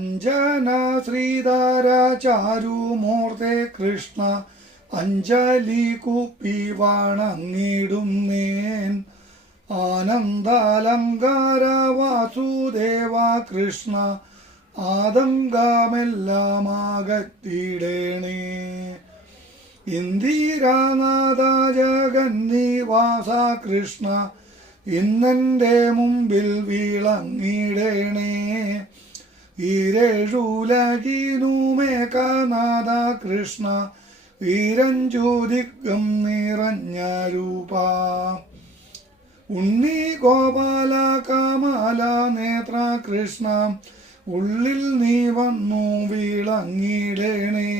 അഞ്ജന ശ്രീധര ചാരുമൂർത്തെ കൃഷ്ണ അഞ്ജലി കുപ്പി വണങ്ങിടുന്നേൻ ആനന്ദാലങ്കാര വാസുദേവ കൃഷ്ണ ആതങ്കമെല്ലാം അകറ്റിടേണേ ഇന്ദിരാനാഥ ജഗന്നിവാസ കൃഷ്ണ ഇന്നെൻ്റെ മുമ്പിൽ വിളങ്ങിടേണേ ഈരേഴുലകിനുമേകനാഥ കൃഷ്ണ വീരഞ്ജോതികം നിറഞ്ഞ രൂപ ഉണ്ണി ഗോപാല കമല നേത്ര കൃഷ്ണ ഉള്ളിൽ നീ വന്നു വിളങ്ങിടേണേ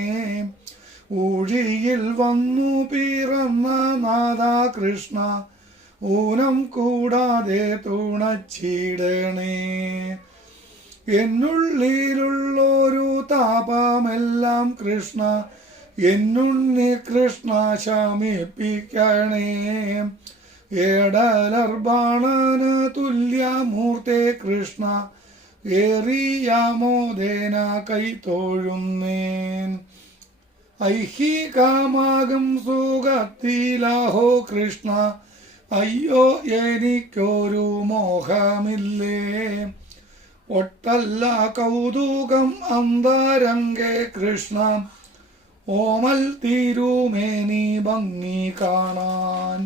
ഊഴിയിൽ വന്നു പിറന്ന നാഥ കൃഷ്ണ ഊനം കൂടാതെ തുണച്ചിടണേ എന്നുള്ളിലുള്ളൊരു താപമെല്ലാം കൃഷ്ണ എന്നുണ്ണി കൃഷ്ണ ശമിപ്പിക്കണേ ഏടലർബാണന് തുല്യമൂർത്തെ കൃഷ്ണ ഏറിയാമോദേന കൈത്തോഴുന്നേൻ ഐഹികമാകും സുഖത്തിലാഹോ കൃഷ്ണ അയ്യോ എനിക്കൊരു മോഹമില്ലേ ഒട്ടല്ല കൗതുകം അന്തരംഗേ കൃഷ്ണ ഓമൽ തിരുമേനി ഭംഗി കാണാൻ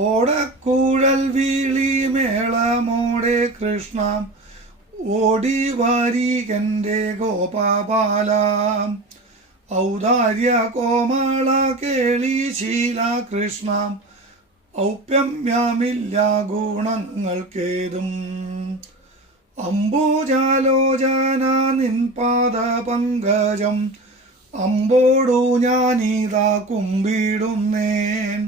ഓടക്കുഴൽ വിളി മേളമോടെ കൃഷ്ണ ഓടി വാരികന്റെ ഗോപാല ഔദാര്യ കോമള കേളി ശീല കൃഷ്ണ ഔപ്യമ്യമില്ല ഗുണങ്ങൾക്കേതും അംബുജാലോചന നിൻ പാദ പങ്കജം അമ്പോടു ഞാനിതാ കുമ്പിടുന്നേൻ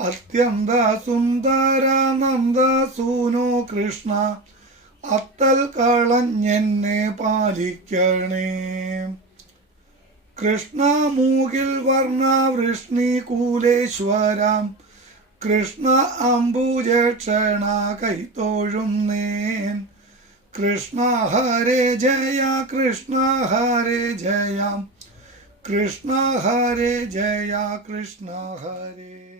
അത്യന്ത സുന്ദര നന്ദസൂനോ കൃഷ്ണ അത്തൽ കളഞ്ഞെന്നെ പാലിക്കണേ കൃഷ്ണ മൂകിൽ വർണ്ണ വൃഷ്ണികൂലേശ്വരം കൃഷ്ണ അംബുജക്ഷണ കൈത്തോഴുന്നേൻ കൃഷ്ണ ഹരേ ജയ കൃഷ്ണ ഹരേ ജയ കൃഷ്ണ ഹരേ ജയ കൃഷ്ണ ഹരേ